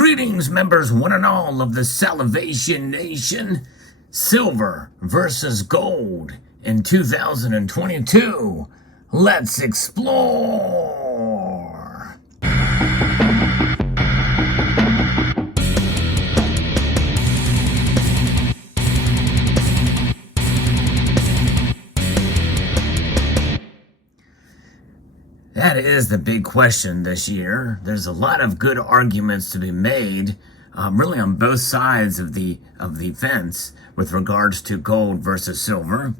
Greetings, members one and all of the Salivation Nation. Silver versus gold in 2022. Let's explore. That is the big question this year. There's a lot of good arguments to be made, really on both sides of the fence with regards to gold versus silver.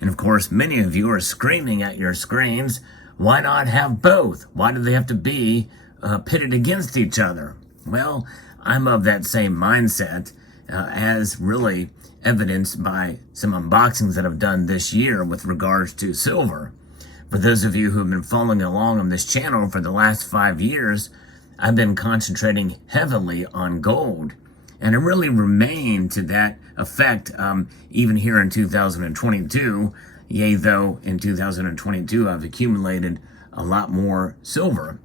And of course, many of you are screaming at your screens, why not have both? Why do they have to be pitted against each other? Well, I'm of that same mindset, as really evidenced by some unboxings that I've done this year with regards to silver. For those of you who have been following along on this channel for the last 5 years, I've been concentrating heavily on gold. And it really remained to that effect even here in 2022. Yea, though in 2022 I've accumulated a lot more silver.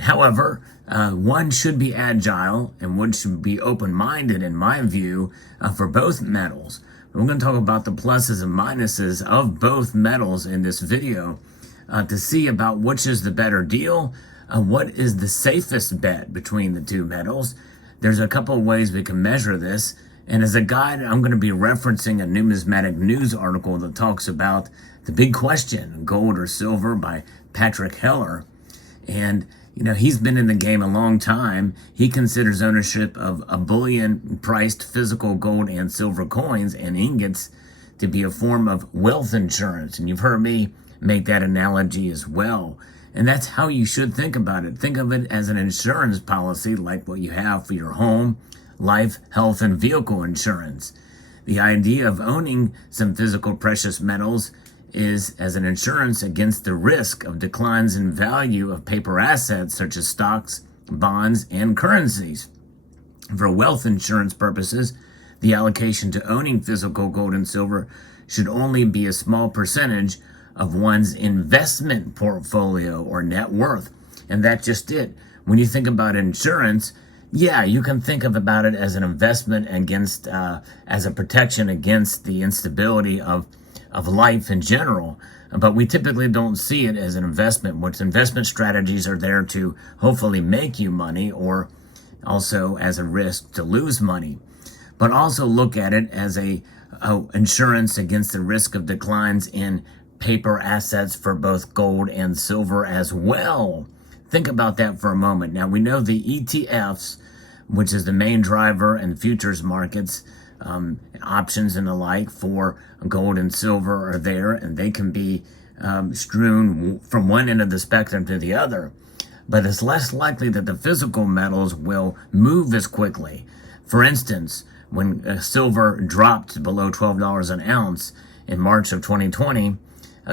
However, one should be agile and one should be open-minded, in my view, for both metals. We're going to talk about the pluses and minuses of both metals in this video. To see about which is the better deal, what is the safest bet between the two metals. There's a couple of ways we can measure this, and as a guide, I'm going to be referencing a numismatic news article that talks about the big question, gold or silver, by Patrick Heller. And, you know, he's been in the game a long time. He considers ownership of a bullion-priced physical gold and silver coins and ingots to be a form of wealth insurance, and you've heard me make that analogy as well. And that's how you should think about it. Think of it as an insurance policy like what you have for your home, life, health, and vehicle insurance. The idea of owning some physical precious metals is as an insurance against the risk of declines in value of paper assets such as stocks, bonds, and currencies. For wealth insurance purposes, the allocation to owning physical gold and silver should only be a small percentage of one's investment portfolio or net worth. And that's just it. When you think about insurance, yeah, you can think about it as an investment against, as a protection against the instability of life in general. But we typically don't see it as an investment, which investment strategies are there to hopefully make you money, or also as a risk to lose money. But also look at it as a insurance against the risk of declines in paper assets for both gold and silver as well. Think about that for a moment. Now, we know the ETFs, which is the main driver in futures markets, options and the like for gold and silver are there, and they can be strewn from one end of the spectrum to the other. But it's less likely that the physical metals will move as quickly. For instance, when silver dropped below $12 an ounce in March of 2020,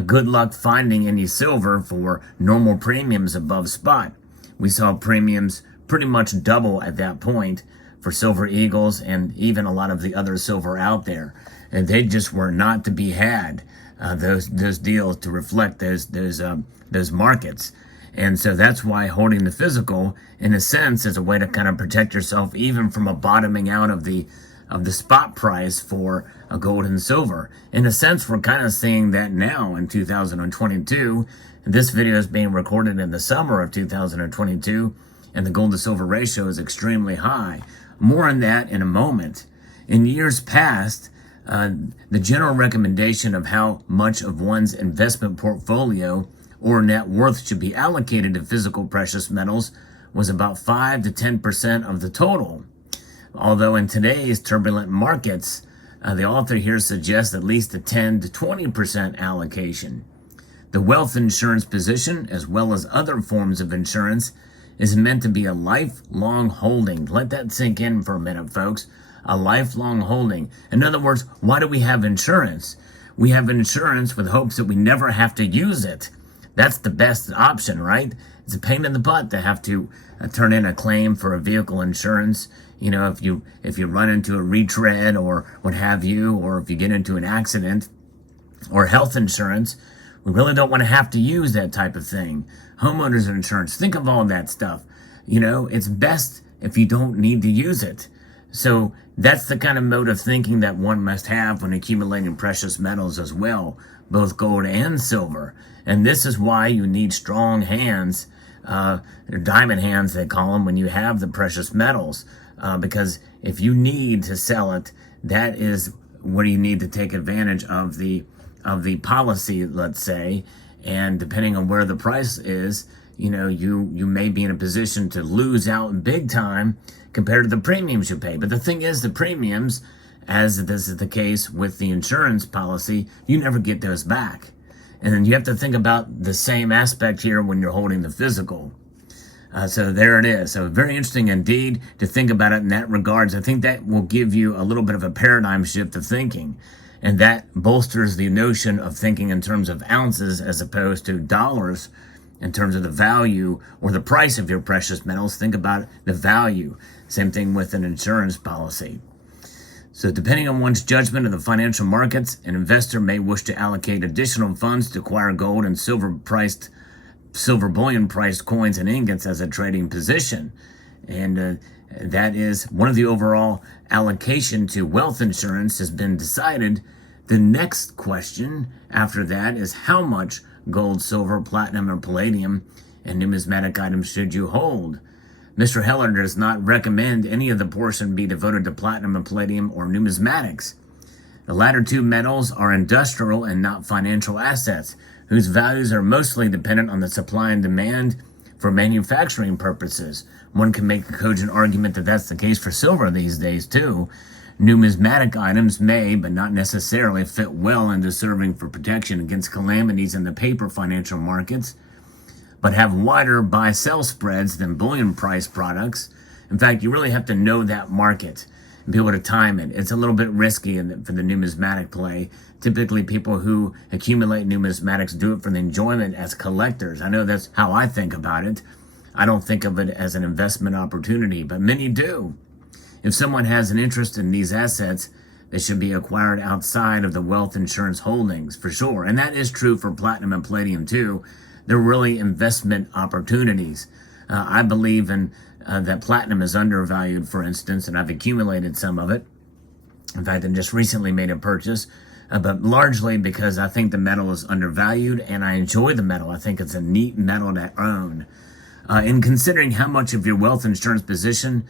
good luck finding any silver for normal premiums above spot. We saw premiums pretty much double at that point for Silver Eagles and even a lot of the other silver out there. And they just were not to be had, those deals to reflect those markets. And so that's why holding the physical, in a sense, is a way to kind of protect yourself even from a bottoming out of the spot price for gold and silver. In a sense, we're kind of seeing that now in 2022. This video is being recorded in the summer of 2022, and the gold to silver ratio is extremely high. More on that in a moment. In years past, the general recommendation of how much of one's investment portfolio or net worth should be allocated to physical precious metals was about 5 to 10% of the total. Although in today's turbulent markets, the author here suggests at least a 10 to 20% allocation. The wealth insurance position, as well as other forms of insurance, is meant to be a lifelong holding. Let that sink in for a minute, folks. A lifelong holding. In other words, why do we have insurance? We have insurance with hopes that we never have to use it. That's the best option, right? It's a pain in the butt to have to turn in a claim for a vehicle insurance. You know, if you run into a retread or what have you, or if you get into an accident, or health insurance, we really don't want to have to use that type of thing. Homeowners insurance, think of all that stuff. You know, it's best if you don't need to use it. So that's the kind of mode of thinking that one must have when accumulating precious metals as well, both gold and silver. And this is why you need strong hands, diamond hands they call them, when you have the precious metals. Because if you need to sell it, that is where you need to take advantage of the policy, let's say. And depending on where the price is, you may be in a position to lose out big time compared to the premiums you pay. But the thing is, the premiums, as this is the case with the insurance policy, you never get those back. And then you have to think about the same aspect here when you're holding the physical. So there it is. So very interesting indeed to think about it in that regards. I think that will give you a little bit of a paradigm shift of thinking. And that bolsters the notion of thinking in terms of ounces as opposed to dollars in terms of the value or the price of your precious metals. Think about the value. Same thing with an insurance policy. So depending on one's judgment of the financial markets, an investor may wish to allocate additional funds to acquire gold and silver bullion priced coins and ingots as a trading position. And that is one of the overall allocation to wealth insurance has been decided. The next question after that is how much gold, silver, platinum, or palladium and numismatic items should you hold? Mr. Heller does not recommend any of the portion be devoted to platinum and palladium or numismatics. The latter two metals are industrial and not financial assets, whose values are mostly dependent on the supply and demand for manufacturing purposes. One can make a cogent argument that that's the case for silver these days too. Numismatic items may, but not necessarily, fit well into serving for protection against calamities in the paper financial markets, but have wider buy-sell spreads than bullion price products. In fact, you really have to know that market and be able to time it. It's a little bit risky for the numismatic play. Typically, people who accumulate numismatics do it for the enjoyment as collectors. I know that's how I think about it. I don't think of it as an investment opportunity, but many do. If someone has an interest in these assets, they should be acquired outside of the wealth insurance holdings, for sure. And that is true for platinum and palladium, too. They're really investment opportunities. I believe that platinum is undervalued, for instance, and I've accumulated some of it. In fact, I just recently made a purchase, but largely because I think the metal is undervalued and I enjoy the metal. I think it's a neat metal to own. In considering how much of your wealth insurance position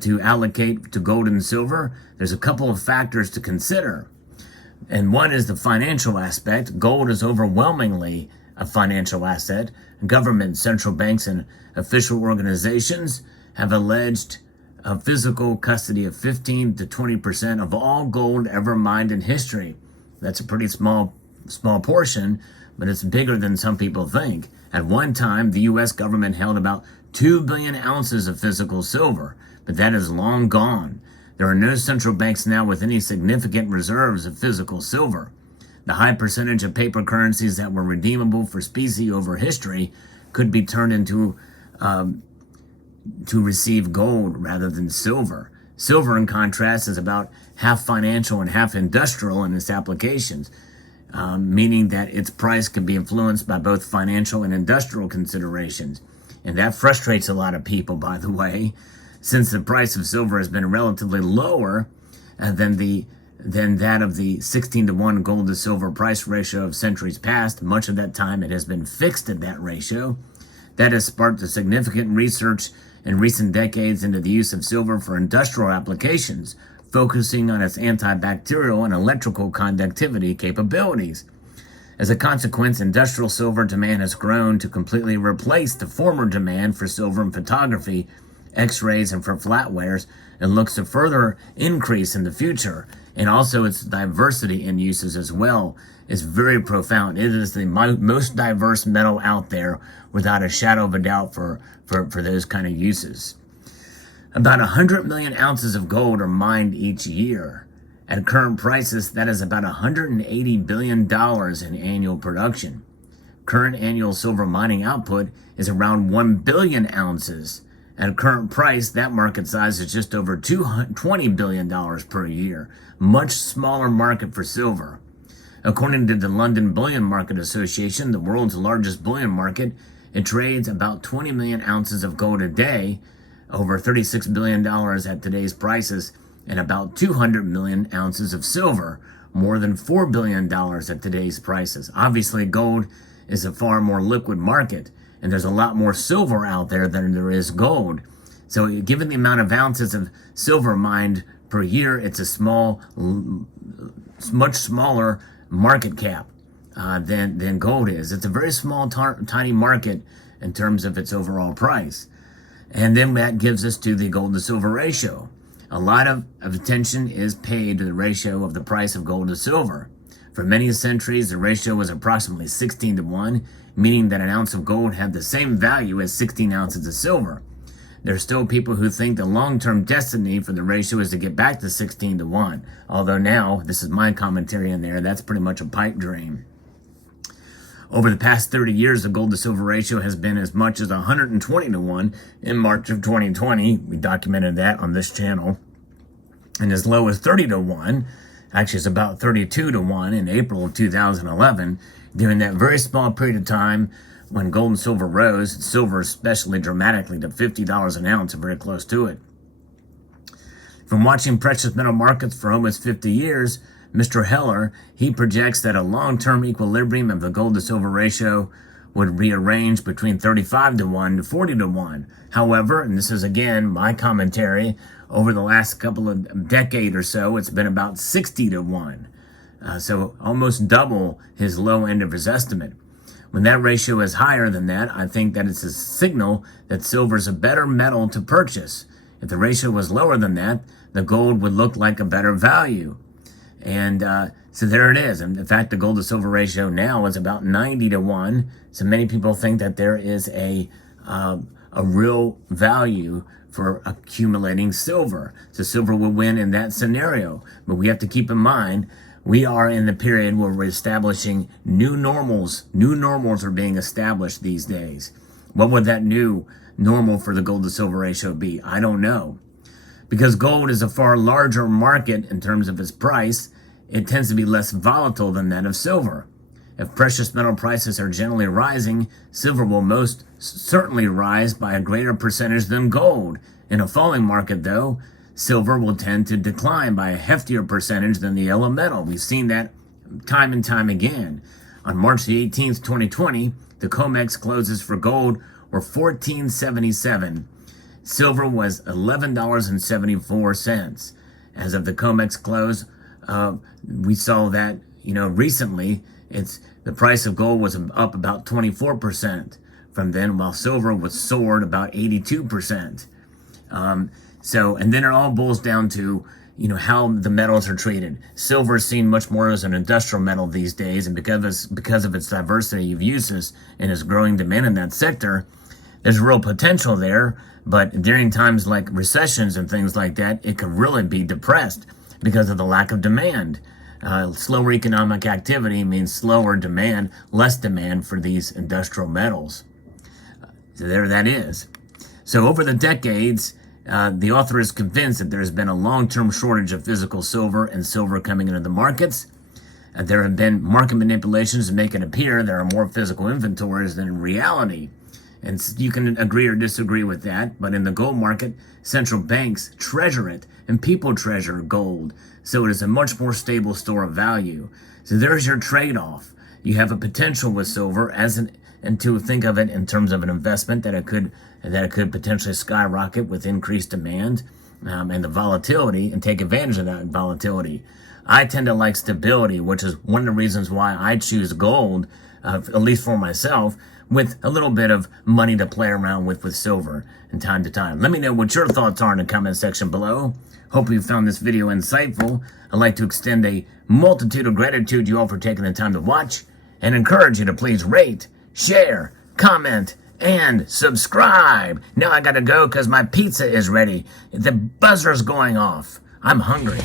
to allocate to gold and silver, there's a couple of factors to consider. And one is the financial aspect. Gold is overwhelmingly a financial asset. Government, central banks, and official organizations have alleged physical custody of 15 to 20% of all gold ever mined in history. That's a pretty small portion, but it's bigger than some people think. At one time, the U.S. government held about 2 billion ounces of physical silver, but that is long gone. There are no central banks now with any significant reserves of physical silver. The high percentage of paper currencies that were redeemable for specie over history could be turned into to receive gold rather than silver. Silver, in contrast, is about half financial and half industrial in its applications, meaning that its price can be influenced by both financial and industrial considerations. And that frustrates a lot of people, by the way, since the price of silver has been relatively lower than that of the 16-to-1 gold to silver price ratio of centuries past. Much of that time it has been fixed at that ratio. That has sparked a significant research in recent decades into the use of silver for industrial applications, focusing on its antibacterial and electrical conductivity capabilities. As a consequence, industrial silver demand has grown to completely replace the former demand for silver in photography, X-rays, and for flatwares, and looks to further increase in the future. And also its diversity in uses as well is very profound. It is the most diverse metal out there without a shadow of a doubt for those kind of uses. About 100 million ounces of gold are mined each year. At current prices, that is about $180 billion in annual production. Current annual silver mining output is around 1 billion ounces. At current price, that market size is just over $20 billion per year. Much smaller market for silver. According to the London Bullion Market Association, the world's largest bullion market, it trades about 20 million ounces of gold a day, over $36 billion at today's prices, and about 200 million ounces of silver, more than $4 billion at today's prices. Obviously, gold is a far more liquid market, and there's a lot more silver out there than there is gold. So given the amount of ounces of silver mined per year, it's a much smaller market cap than gold is. It's a very small, tiny market in terms of its overall price. And then that gives us to the gold to silver ratio. A lot of attention is paid to the ratio of the price of gold to silver. For many centuries, the ratio was approximately 16 to 1, meaning that an ounce of gold had the same value as 16 ounces of silver. There are still people who think the long-term destiny for the ratio is to get back to 16 to 1. Although now, this is my commentary in there, that's pretty much a pipe dream. Over the past 30 years, the gold to silver ratio has been as much as 120 to 1 in March of 2020. We documented that on this channel. And as low as 30 to 1, actually it's about 32 to 1 in April of 2011, during that very small period of time when gold and silver rose, silver especially dramatically to $50 an ounce, or very close to it. From watching precious metal markets for almost 50 years, Mr. Heller, he projects that a long-term equilibrium of the gold to silver ratio would rearrange between 35 to 1 to 40 to 1. However, and this is again my commentary, over the last couple of decade or so, it's been about 60 to 1. So almost double his low end of his estimate. When that ratio is higher than that, I think that it's a signal that silver is a better metal to purchase. If the ratio was lower than that, the gold would look like a better value. And so there it is. And in fact, the gold to silver ratio now is about 90 to 1. So many people think that there is a real value for accumulating silver. So silver will win in that scenario. But we have to keep in mind, we are in the period where we're establishing new normals. New normals are being established these days. What would that new normal for the gold to silver ratio be? I don't know. Because gold is a far larger market in terms of its price, it tends to be less volatile than that of silver. If precious metal prices are generally rising, silver will most certainly rise by a greater percentage than gold. In a falling market, though, silver will tend to decline by a heftier percentage than the yellow metal. We've seen that time and time again. On March the 18th, 2020, the COMEX closes for gold were $14.77. Silver was $11.74. As of the COMEX close, we saw that, recently, the price of gold was up about 24% from then, while silver was soared about 82%. And then it all boils down to, how the metals are treated. Silver is seen much more as an industrial metal these days, and because of its diversity of uses and its growing demand in that sector, there's real potential there. But during times like recessions and things like that, it could really be depressed because of the lack of demand. Slower economic activity means slower demand, less demand for these industrial metals. So there that is. So over the decades, the author is convinced that there has been a long-term shortage of physical silver and silver coming into the markets. There have been market manipulations to make it appear there are more physical inventories than in reality. And you can agree or disagree with that, but in the gold market, central banks treasure it, and people treasure gold. So it is a much more stable store of value. So there's your trade-off. You have a potential with silver and to think of it in terms of an investment that it could potentially skyrocket with increased demand and the volatility, and take advantage of that volatility. I tend to like stability, which is one of the reasons why I choose gold, at least for myself, with a little bit of money to play around with silver from time to time. Let me know what your thoughts are in the comment section below. Hope you found this video insightful. I'd like to extend a multitude of gratitude to you all for taking the time to watch, and encourage you to please rate, share, comment, and subscribe. Now I gotta go because my pizza is ready. The buzzer's going off. I'm hungry.